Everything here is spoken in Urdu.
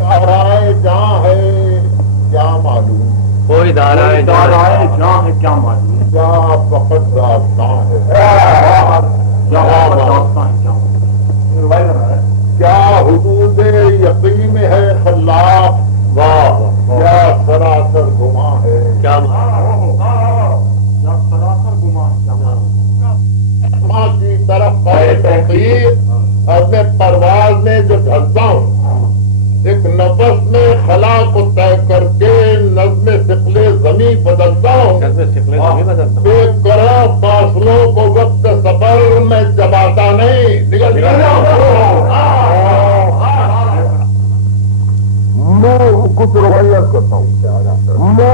دارائے جاں ہے کیا معلوم، کوئی دارائے جاں ہے کیا معلوم، کیا وقت داستان ہے، کیا حدود یقین میں ہے خلاف، واہ کیا سراسر گماں ہے، کیا سراسر گمان ماں کی طرف ہے تحقیق، اور میں پرواز میں جو ڈھلتا ہوں ایک نفس میں خلا کو طے کر کے نظم ثقل زمیں بدلتا ہوں، بے کرا فاصلوں کو وقت سفر میں جباتا نہیں، نکل میں کچھ روایت کرتا ہوں، میں